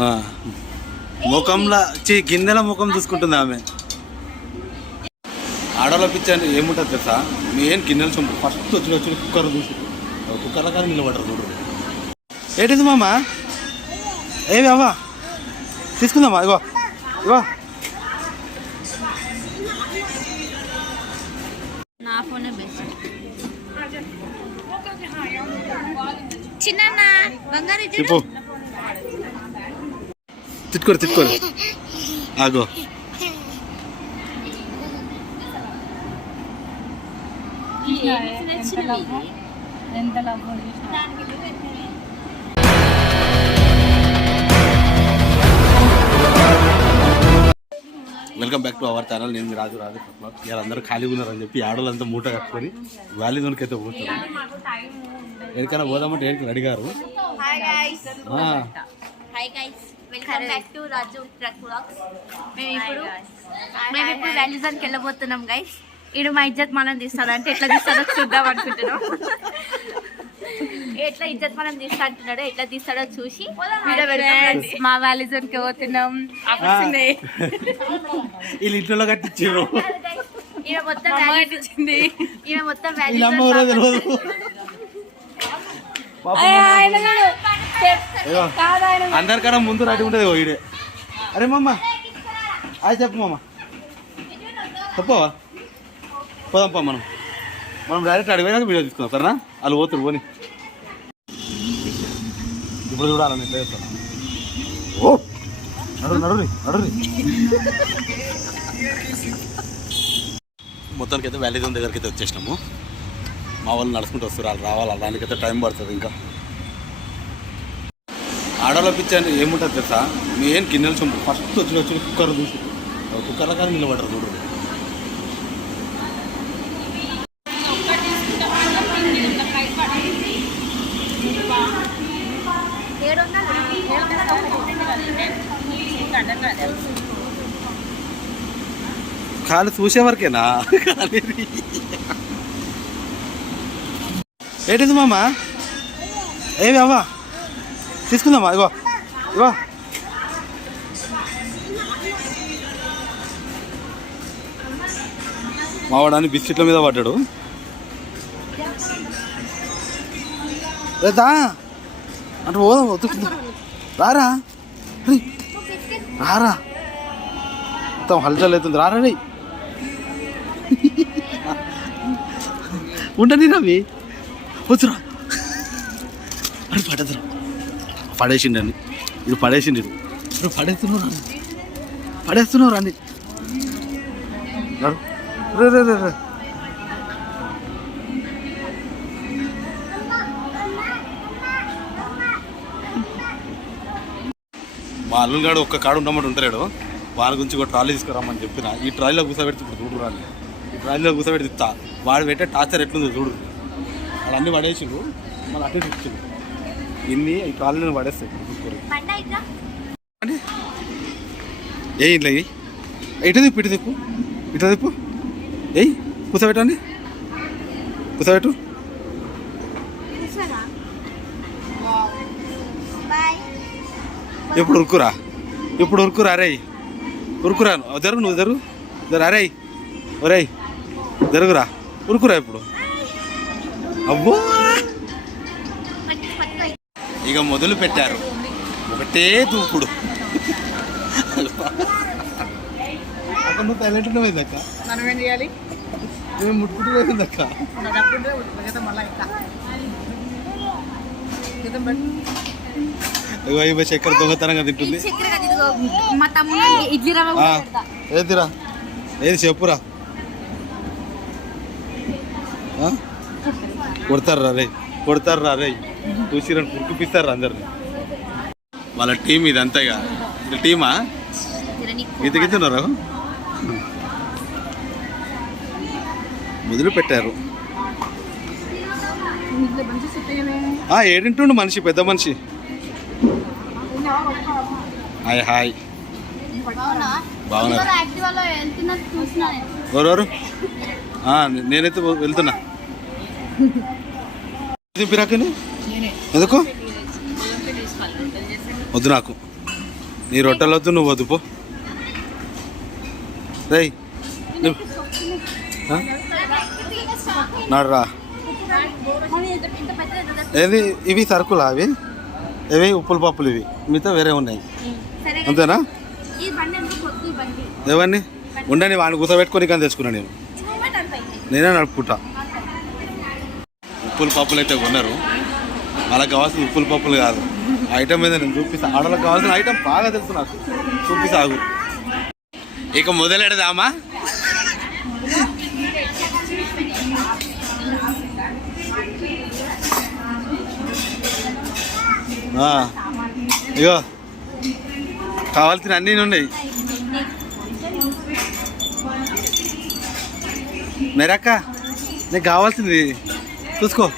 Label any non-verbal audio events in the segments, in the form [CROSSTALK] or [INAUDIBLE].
ఆ. ముఖంలా చీ గిన్నెల ముఖం చూసుకుంటుంది ఆమె. ఆడలో పిచ్చాను ఏముంటుంది తెలుసా? మెయిన్ గిన్నెల చొమ్ము ఫస్ట్ వచ్చి వచ్చి కుక్కర్ చూసి కుక్కర్ల కానీ నిలబడరు చూడు. ఏంటిది మామ? ఏవి అవ్వా తీసుకుందామా? ఇగో ఇగో. నా ఫోనే బెస్ట్ చిన్న బంగారు తిట్టుకోరు తిట్టుకోరు. ఆగో. ఎంత love welcome back to our channel. నేను రాజు రాజు ఇలా అందరూ ఖాళీగా ఉన్నారని చెప్పి ఆడోళ్ళంతా మూట కట్టుకొని వ్యాలీ జోన్కి అయితే పోతున్నారు ఎక్కడికైనా పోదామంటే ఏంటి అడిగారు. Hi guys welcome back to Raju truck vlogs మేము ఇప్పుడు మేము ఇప్పుడు రైల్వేజన్కి వెళ్ళబోతున్నాం గైస్ ఇడు మా ఇజ్జత్ మనం తీస్తాడు అంటే ఎట్లా తీస్తాడో చూద్దాం అనుకుంటున్నాం. [LAUGHS] ఎట్లా ఇజ్జత్ మనం తీస్తా అంటున్నాడో ఎట్లా తీస్తాడో చూసి మా వ్యాలిజన్కి పోతున్నాం. [LAUGHS] వీళ్ళు ఇంట్లో కట్టించారు [LAUGHS] ఈయన మొత్తం ఈయన మొత్తం వీళ్ళ అందరికన్నా ముందు రెడీ ఉంటుంది ఈడే. అరే మమ్మ అది చెప్పు మామ. చెప్పవా పోదాం పా మనం. మనం డైరెక్ట్ అడిగిపోయినాక వీడియో తీసుకుందాం సరేనా? వాళ్ళు పోతురు పోని. ఇప్పుడు చూడాలని ఎట్లా చేస్తాను. ఓ! నడు నడురి నడురి మొత్తానికి అయితే వ్యాలీ దగ్గరికి అయితే వచ్చేసినాము. మా వాళ్ళు నడుచుకుంటూ వస్తారు వాళ్ళు రావాలి దానికైతే టైం పడుతుంది ఇంకా. ఆడలో అని ఏముంటుంది తెలుసా? మెయిన్ గిన్నెలు చొమ్ము ఫస్ట్ వచ్చిన వచ్చి కుక్కర్ చూసి. కుక్కర్ల కానీ నిలబడరు చూడు. కానీ చూసే వరకేనా? ఏంటిది మామ? ఏవి అవ్వా? తీసుకుందామా? ఇగో ఇగో. మావాడాన్ని బిస్కెట్ల మీద పడ్డాడు. లేదా అంటే పోదాం వద్దుకుందాం రారా. రారా. మొత్తం హల్చల్ అవుతుంది. రారా రే. ఉండని రవి వద్దురా. అది పడదురా. పడేసిండని. ఇది పడేసిండు. ఇప్పుడు పడేస్తున్నావు రండి నడు. రే రే రే రే. మా అల్లుగాడు ఒక్క కాడు ఉండమంటే ఉంటాడు వారి గురించి ఒక ట్రాలీ తీసుకురామని చెప్పిన. ఈ ట్రాలీలో కూర్చోబెడితే ఇప్పుడు చూడు రాని. ఈ ట్రాలీలో కూర్చోబెట్టి తిత్తా వాడు పెట్టే టార్చర్ ఎట్లుందో చూడు. వాళ్ళు అన్ని పడేసిండు. మళ్ళీ అటు ఇచ్చిండు. ఇన్ని ఈ ట్రాలీని పడేస్తాయి. ఇప్పుడు ఇట్లా అంటే ఏ ఇంట్లో. ఇటు తిప్పు ఇటు తిప్పు ఇటు తిప్పు ఏయ్ కూర్చోబెట్టండి కూర్చోబెట్టు బాయ్. ఎప్పుడు ఉరుకురా? ఇప్పుడు ఉరుకురా అరే ఉరుకురా జరుగు నువ్వు జరుగు. జరు అరే ఒరేయ్. జరుగురా. ఉరుకురా ఇప్పుడు అబ్బో ఇక మొదలు పెట్టారు. ఒకటే దూకుడు అక్కడ నువ్వు టైలెంట్ పోయిందక్క మనం ఏం చేయాలి? మేము ముట్టుకుంటూ పోయిందక్క ఈమె చక్కెర దొంగతనంగా తింటుంది. ఏదిరా? ఏది చెప్పురా? ఆ? కొడతారు రా రే కొడతారు రా రే చూసిరని కురికిపిస్తారు అందరిని. వాళ్ళ టీం ఇదంతా ఇక. ఇది టీమా? గీత గీతున్నారు? మొదలు పెట్టారు. ఏడింటుండు మనిషి పెద్ద మనిషి. Hi hi. బాగున్నారు? ఎవరెవరు? నేనైతే వెళ్తున్నా. [LAUGHS] దింపిరాకని ఎందుకు? వద్దు నాకు. నీ రొట్టెలొద్దు నువ్వు వద్దు పో రేయ్ నువ్వు. నాడురా. ఇంత ఏది ఇవి సరుకులా అవి? ఇవి ఉప్పులు పప్పులు ఇవి? మిగతా వేరే ఉన్నాయి. అంతేనా? ఏవన్నీ ఎవరిని? ఉండని వాడిని కూర్చోబెట్టుకొని కానీ తెచ్చుకున్నా నేను. నేనే నడుపుకుంటా. ఉప్పులు పప్పులు అయితే కొన్నారు. వాళ్ళకి కావాల్సిన ఉప్పులు పప్పులు కాదు. ఐటమ్ మీద నేను చూపిస్తా. ఆడలకు కావాల్సిన ఐటమ్ బాగా తెలుసు నాకు. చూపిస్తాగు ఇక మొదలెడదామా? ఇగో. కావాల్సిన అన్నీ ఉన్నాయి. మెరక్క నీకు కావాల్సింది. చూసుకో.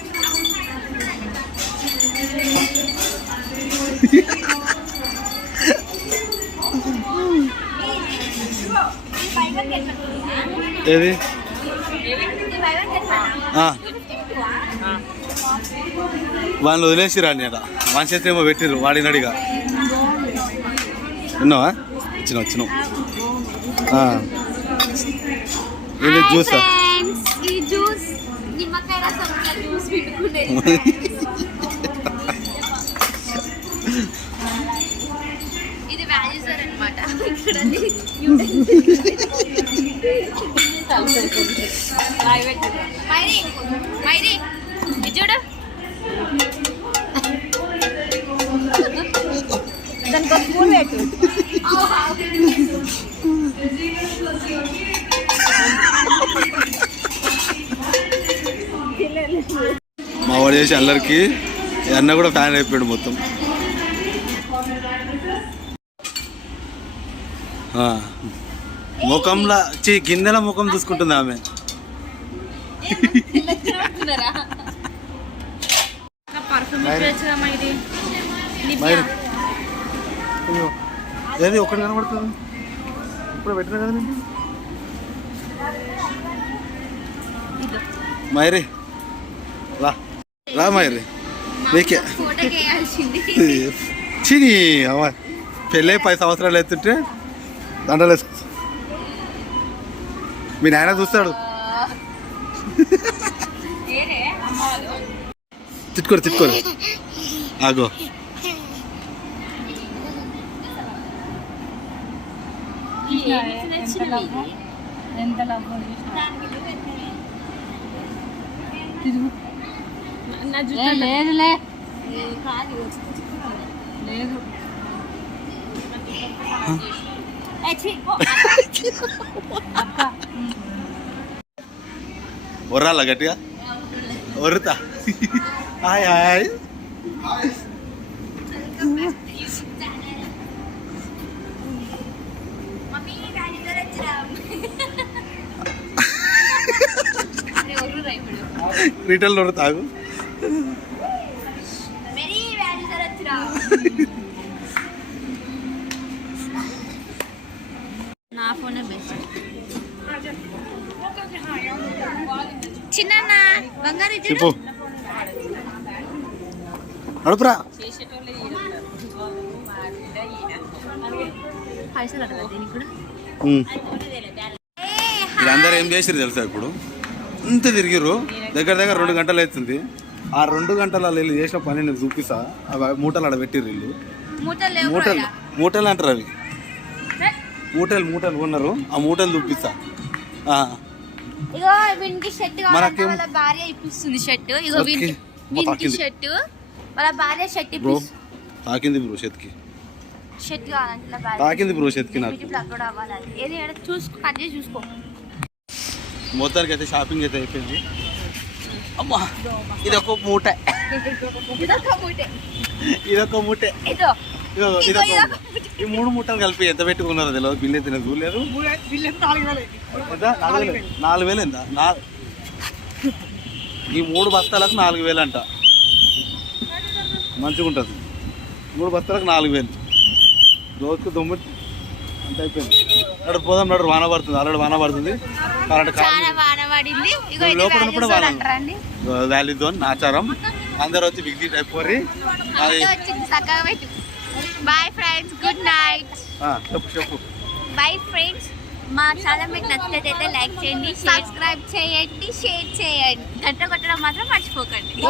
ఏది? ఆ, వాళ్ళని వదిలేసిరా నేను వన్ చేతి ఏమో పెట్టిర్రు వాడినడిగా విన్నావా? వచ్చిన వచ్చినావు. ఆ. [LAUGHS] ఇది జ్యూసా? ఇది వాల్యూసర్ అనమాట ఇక్కడ మైరి మైరి ఇది చూడు దానికి స్పూన్ పెట్టు మా వాడు చేసి అల్లరికి అన్న కూడా ఫ్యాన్ అయిపోయాడు మొత్తం ఆ. ముఖంలో చీ గిన్నెల ముఖం చూసుకుంటుంది ఆమె. ఏది ఒక్కటి కనబడుతుంది ఇప్పుడు పెట్టిన కదా నేను మైరి రా రా మైరి. నీకే. చిని అమ్మ పెళ్ళై పది సంవత్సరాలు ఎత్తుంటే దండలు వేసుకో మీ నాయన చూస్తాడు. తిట్టుకోరు తిట్టుకోరు. ఆగో. ఎంత లాభం లేదులే లేదు [LAUGHS] గట్టిగా ఒర్రుతా హాయ్ హాయ్ మమ్మీ డాడీ గారు చిన్న బంగారు చెప్పు. నడుపురా. వీళ్ళందరూ ఏం చేసిరు తెలుసా ఇప్పుడు? ఇంత తిరిగిర్రు. దగ్గర దగ్గర రెండు గంటలు అవుతుంది. ఆ రెండు గంటల వీళ్ళు చేసిన పని నేను చూపిస్తా. అవి మూటలు ఆడ పెట్టిర్రు వీళ్ళు. మూటలు మూటలు. అంటారు అవి. మూటలు మూటలు కొన్నారు. ఆ మూటలు చూపిస్తా. ఆ, ఇగో వీనికి షర్ట్ కావాలంటే వాళ్ళ భార్య ఇప్పిస్తుంది షర్ట్. ఇగో. వీనికి. షర్ట్. వాళ్ళ భార్య షర్ట్ ఇప్పిస్తుంది తాకింది బ్రో చేతికి షర్ట్ కావాలంటే వాళ్ళ భార్య తాకింది బ్రో చేతికి నాకు. బ్యూటీ బ్లాక్ కూడా అవ్వాలి అది. ఏది ఏడ చూసుకో చేసి చూసుకో. మొత్తానికి అయితే షాపింగ్ అయితే అయిపోయింది. అమ్మా ఇది ఒక మూట. ఇదొక మూటే. ఇదొక మూటే. ఇదో ఈ మూడు మూటలు కలిపి ఎంత పెట్టుకున్నారో తెలియదు. బిల్లు అయితే చూడలేదు నాలుగు వేలు. ఎంత? ఈ మూడు బస్తాలకు నాలుగు వేలు అంట. మంచిగా ఉంటుంది. మూడు బస్తాలకు నాలుగు వేలు. రోజుకు దొమ్మిది అంత అయిపోయింది. నడు పోదాం నడు వాన పడుతుంది. ఆల్రెడీ వాన పడుతుంది. బాగా లోపల కూడా. అంటారండి. వ్యాలీ జోన్ నాచారం అందరు వచ్చి విజిట్ అయిపోయి అది బాయ్ ఫ్రెండ్స్ గుడ్ నైట్ చెప్పు చెప్పు. బై ఫ్రెండ్స్ మా ఛానల్ మీకు నచ్చినట్లయితే లైక్ చేయండి సబ్స్క్రైబ్ చేయండి షేర్ చేయండి. గంట కొట్టడం మాత్రం మర్చిపోకండి.